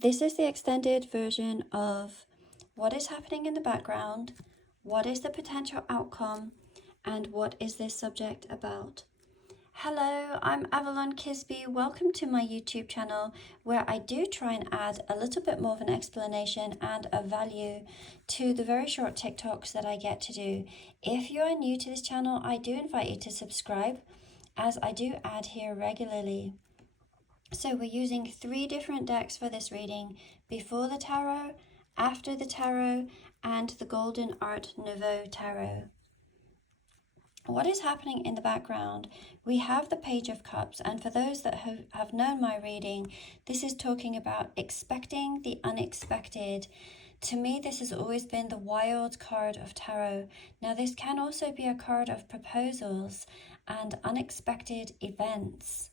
This is the extended version of what is happening in the background, what is the potential outcome, and what is this subject about. Hello, I'm Avalon Kisby. Welcome to my YouTube channel where I do try and add a little bit more of an explanation and a value to the very short TikToks that I get to do. If you are new to this channel, I do invite you to subscribe as I do add here regularly. So we're using 3 different decks for this reading: before the tarot, after the tarot, and the Golden Art Nouveau tarot. What is happening in the background? We have the Page of Cups, and for those that have known my reading, this is talking about expecting the unexpected. To me, this has always been the wild card of tarot. Now, this can also be a card of proposals and unexpected events.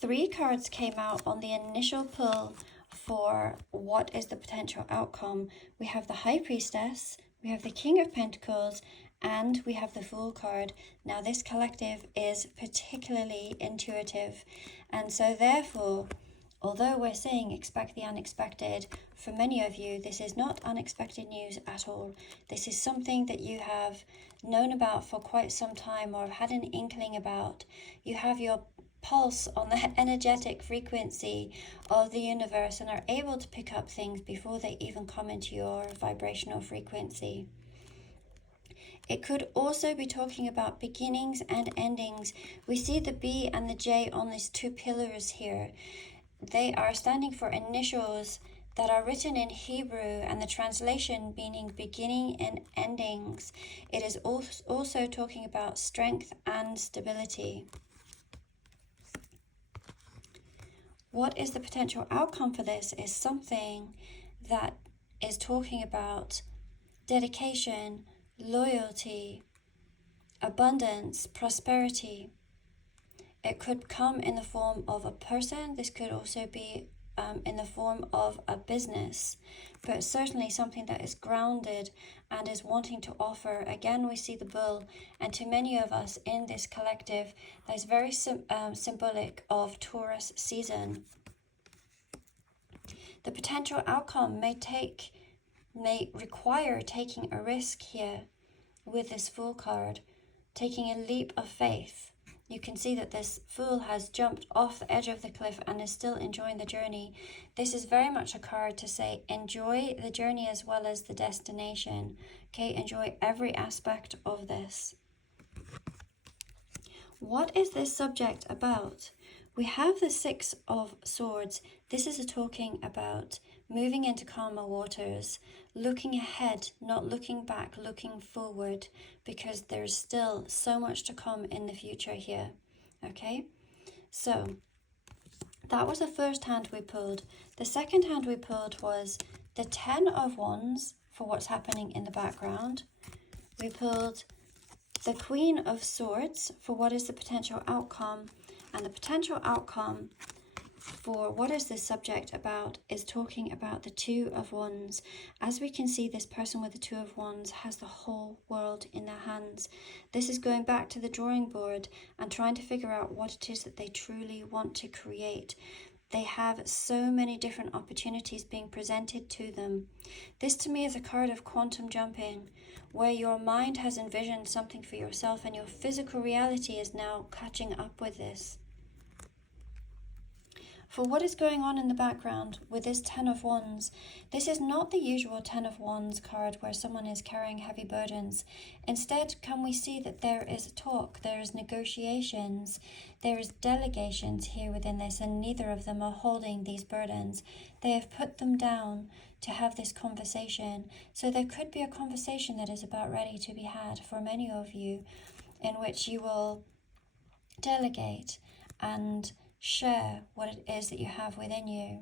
3 cards came out on the initial pull for what is the potential outcome. We have the High Priestess, we have the King of Pentacles, and we have the Fool card. Now this collective is particularly intuitive, and so therefore, although we're saying expect the unexpected, for many of you this is not unexpected news at all. This is something that you have known about for quite some time or have had an inkling about. You have your pulse on the energetic frequency of the universe and are able to pick up things before they even come into your vibrational frequency. It could also be talking about beginnings and endings. We see the B and the J on these 2 pillars here. They are standing for initials that are written in Hebrew, and the translation meaning beginning and endings. It is also talking about strength and stability. What is the potential outcome for this is something that is talking about dedication, loyalty, abundance, prosperity. It could come in the form of a person. This could also be in the form of a business, but certainly something that is grounded and is wanting to offer. Again, we see the bull, and to many of us in this collective, that is very symbolic of Taurus season. The potential outcome may require taking a risk here with this Fool card, taking a leap of faith. You can see that this Fool has jumped off the edge of the cliff and is still enjoying the journey. This is very much a card to say, enjoy the journey as well as the destination. Okay, enjoy every aspect of this. What is this subject about? We have the 6 of Swords. This is talking about moving into calmer waters, looking ahead, not looking back, looking forward, because there's still so much to come in the future here. Okay, so that was the first hand we pulled. The second hand we pulled was the 10 of Wands for what's happening in the background. We pulled the Queen of Swords for what is the potential outcome, and the potential outcome for what is this subject about is talking about the 2 of Wands. As we can see, this person with the 2 of Wands has the whole world in their hands. This is going back to the drawing board and trying to figure out what it is that they truly want to create. They have so many different opportunities being presented to them. This to me is a card of quantum jumping, where your mind has envisioned something for yourself and your physical reality is now catching up with this. For what is going on in the background with this 10 of Wands, this is not the usual 10 of Wands card where someone is carrying heavy burdens. Instead, can we see that there is a talk, there is negotiations, there is delegations here within this, and neither of them are holding these burdens. They have put them down to have this conversation. So there could be a conversation that is about ready to be had for many of you, in which you will delegate and share what it is that you have within you.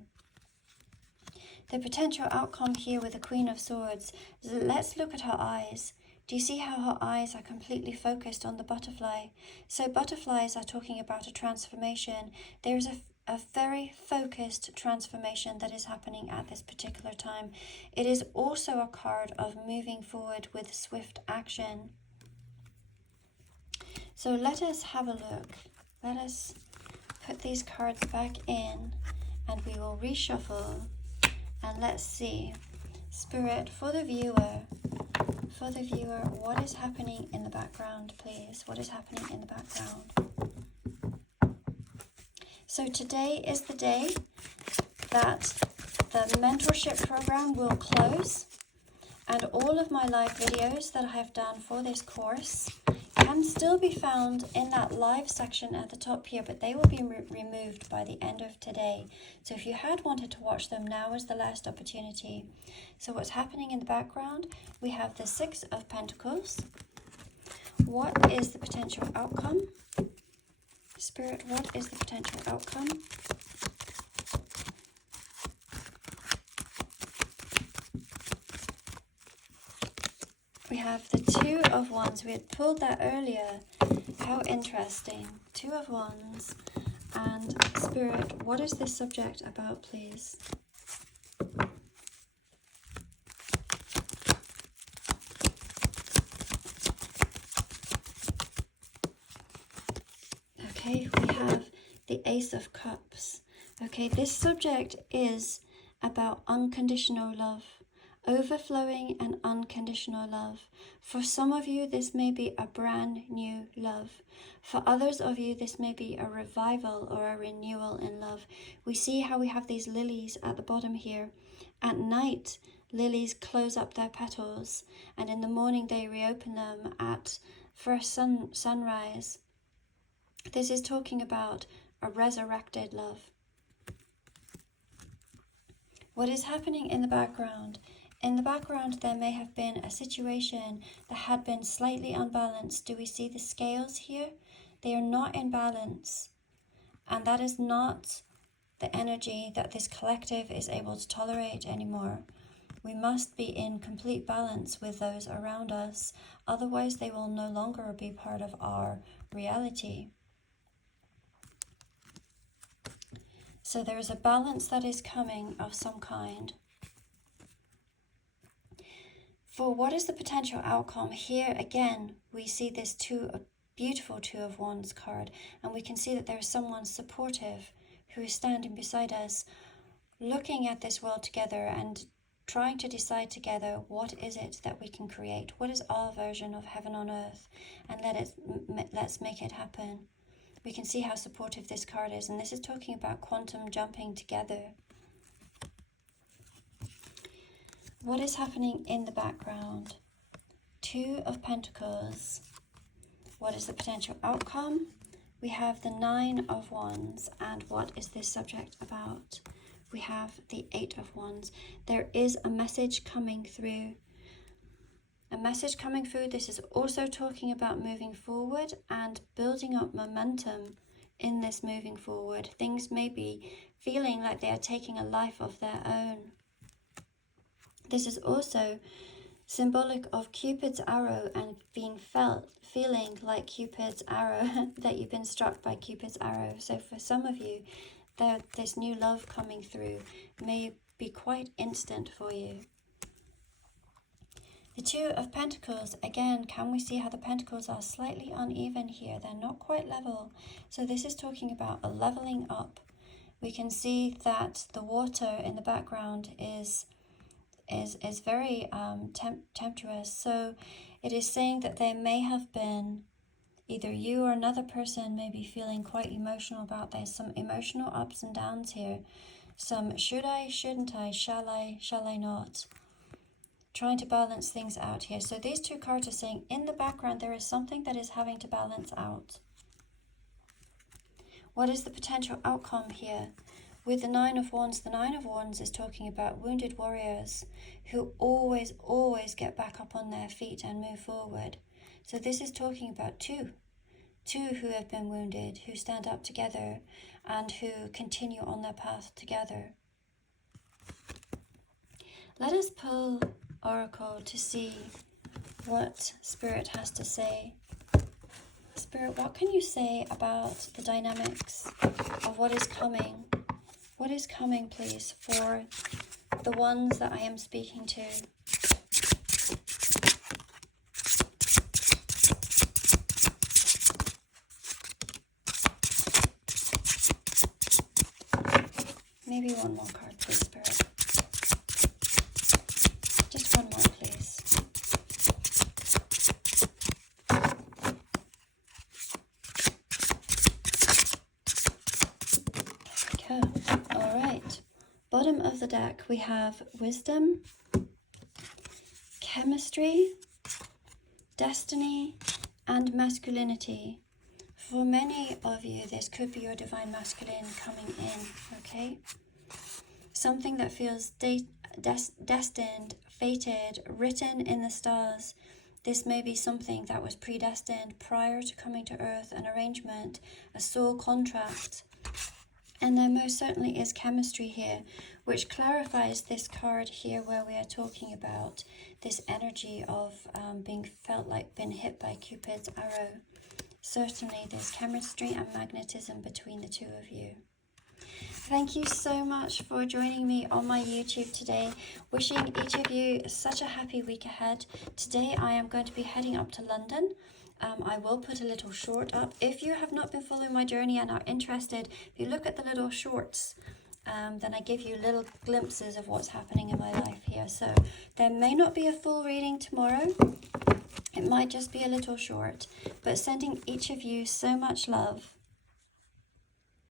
The potential outcome here with the Queen of Swords, let's look at her eyes. Do you see how her eyes are completely focused on the butterfly? So butterflies are talking about a transformation. There's a very focused transformation that is happening at this particular time. It is also a card of moving forward with swift action. So let us have a look. Let us put these cards back in and we will reshuffle. And let's see. Spirit, for the viewer, what is happening in the background, please? What is happening in the background? So today is the day that the mentorship program will close, and all of my live videos that I have done for this course can still be found in that live section at the top here, but they will be removed by the end of today. So if you had wanted to watch them, now is the last opportunity. So what's happening in the background? We have the Six of Pentacles. What is the potential outcome? Spirit, what is the potential outcome? We have the Two of Wands. We had pulled that earlier. How interesting. Two of Wands. And Spirit, what is this subject about, please? Okay, we have the Ace of Cups. Okay, this subject is about unconditional love. Overflowing and unconditional love. For some of you, this may be a brand new love. For others of you, this may be a revival or a renewal in love. We see how we have these lilies at the bottom here. At night, lilies close up their petals, and in the morning they reopen them at first sunrise. This is talking about a resurrected love. What is happening in the background? In the background, there may have been a situation that had been slightly unbalanced. Do we see the scales here? They are not in balance. And that is not the energy that this collective is able to tolerate anymore. We must be in complete balance with those around us. Otherwise, they will no longer be part of our reality. So there is a balance that is coming of some kind. For what is the potential outcome? Here again, we see this beautiful Two of Wands card, and we can see that there is someone supportive who is standing beside us, looking at this world together and trying to decide together what is it that we can create. What is our version of heaven on earth? And let's make it happen. We can see how supportive this card is, and this is talking about quantum jumping together. What is happening in the background? Two of Pentacles. What is the potential outcome? We have the Nine of Wands. And what is this subject about? We have the Eight of Wands. There is a message coming through. A message coming through. This is also talking about moving forward and building up momentum in this moving forward. Things may be feeling like they are taking a life of their own. This is also symbolic of Cupid's arrow and feeling like Cupid's arrow, that you've been struck by Cupid's arrow. So for some of you, this new love coming through may be quite instant for you. The Two of Pentacles, again, can we see how the pentacles are slightly uneven here? They're not quite level. So this is talking about a leveling up. We can see that the water in the background is very tempestuous. So it is saying that there may have been, either you or another person may be feeling quite emotional about this. Some emotional ups and downs here. Some should I, shouldn't I, shall I not? Trying to balance things out here. So these two cards are saying in the background there is something that is having to balance out. What is the potential outcome here? With the Nine of Wands is talking about wounded warriors who always get back up on their feet and move forward. So this is talking about two who have been wounded, who stand up together and who continue on their path together. Let us pull Oracle to see what Spirit has to say. Spirit, what can you say about the dynamics of what is coming? What is coming, please, for the ones that I am speaking to? Maybe one more card, please, Spirit. Just one more, please. There we go. All right. Bottom of the deck, we have wisdom, chemistry, destiny, and masculinity. For many of you, this could be your divine masculine coming in, okay? Something that feels destined, fated, written in the stars. This may be something that was predestined prior to coming to Earth, an arrangement, a soul contract. And there most certainly is chemistry here, which clarifies this card here where we are talking about this energy of being hit by Cupid's arrow. Certainly there's chemistry and magnetism between the two of you. Thank you so much for joining me on my YouTube today. Wishing each of you such a happy week ahead. Today I am going to be heading up to London. I will put a little short up. If you have not been following my journey and are interested, if you look at the little shorts, then I give you little glimpses of what's happening in my life here. So there may not be a full reading tomorrow. It might just be a little short, but sending each of you so much love.